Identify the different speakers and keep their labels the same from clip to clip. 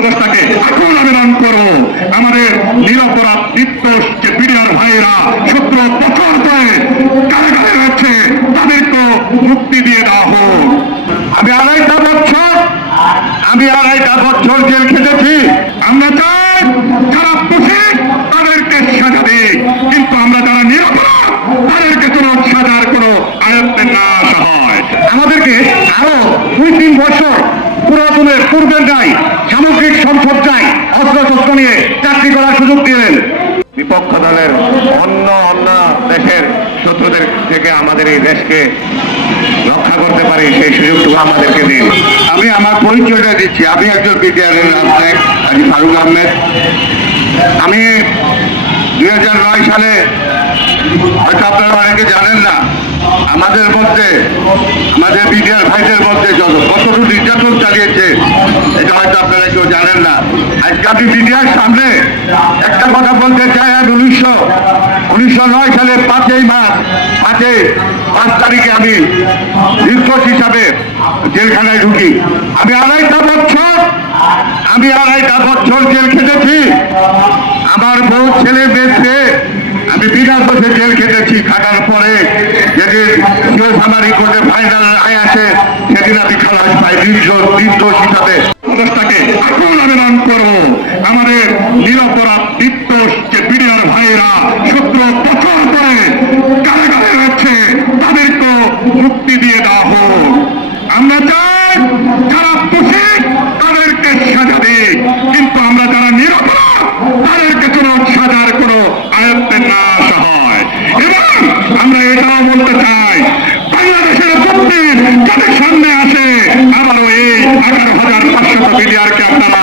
Speaker 1: আবেদন আমাদের নিরপরাধ নির্দোষ যে বিডিআর ভাইয়েরা সূত্র প্রচার করে কারাগারে রয়েছে তাদেরকে মুক্তি দিয়ে দেওয়া হোক। আমি আড়াইটা বছর আমি আড়াইটা বছর জেল খেটেছি। আমরা চাই যারা দোষী তাদেরকে সাজা দিই কিন্তু আমরা যারা নিরপরাধ তাদেরকে কোনো সাজার কোনো আয়ত্তে না আসা হয় আমাদেরকে আরও দুই তিন বছর পুরাতনের পূর্বের নাই সামগ্রিক সম্পদ চাই অস্ত্র শস্ত্র নিয়ে চাকরি করার সুযোগ দিলেন। বিপক্ষ দলের অন্য অন্য দেশের শত্রুদের থেকে আমাদের এই দেশকে রক্ষা করতে পারি সেই সুযোগটুকু আমাদেরকে দিন। আমি আমার পরিচয়টা দিচ্ছি। আমি একজন বিটিআরের রাজনায়ক আজি ফারুক আহমেদ। আমি দুই হাজার নয় সালে হয়তো আপনারা অনেকে জানেন না আমাদের মধ্যে আমাদের বিডিআর ভাইদের মধ্যে যত কতটুকু জানেন না। আজকে আমি বিডিআর সামনে একটা কথা বলতে চাই আমি উনিশশো উনিশশো নয় সালে পাঁচই মাস পাঁচই পাঁচ তারিখে আমি নির্দোষ হিসাবে জেলখানায় ঢুকি। আমি আড়াইটা বছর আমি আড়াইটা বছর জেল খেটেছি। আমার বউ ছেলে বেঁচে আমি বিনা দোষে জেল খেটেছি। খাটার পরে যেদিন সিও সামারি কোর্টে ফাইনাল রায় আসে, সেদিন আমি খালাস পাই নির্দোষ নির্দোষ হিসাবে। উপদেষ্টাকে এখন আবেদন করব আমাদের নিরপরাধ নির্দোষ যে বিডিআর ভাইয়েরা সূত্র প্রচার করে কারাগারে রয়েছে তাদেরকে মুক্তি দিয়ে দেওয়া হোক আমরা চাই যারা দোষী তাদেরকে সাজা দিই কিন্তু আমরা যারা নিরপরাধ তাদেরকে কোনো সাজার কোনো আয়ত্তে না আসা হয় এবং আমরা এটাও বলতে চাই বাংলাদেশের মুক্তির যাতে সামনে আসে আবারও এই এগারো হাজার পাঁচশত মিলিয়ারকে আপনারা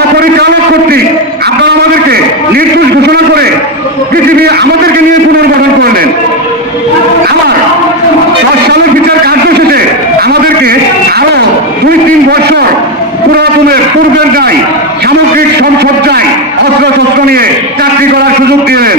Speaker 1: মহাপরিচালক কর্তৃক আপনারা আমাদেরকে নির্দোষ ঘোষণা করে পৃথিবী আমাদেরকে নিয়ে পুনর্গঠন করলেন। আবার দশ সালের বিচার কার্য শেষে আমাদেরকে আরও দুই তিন বছর পুরাতনের পূর্বের দায় সামগ্রিক সম্পদ দায় অস্ত্র নিয়ে চাকরি করার সুযোগ দিলেন।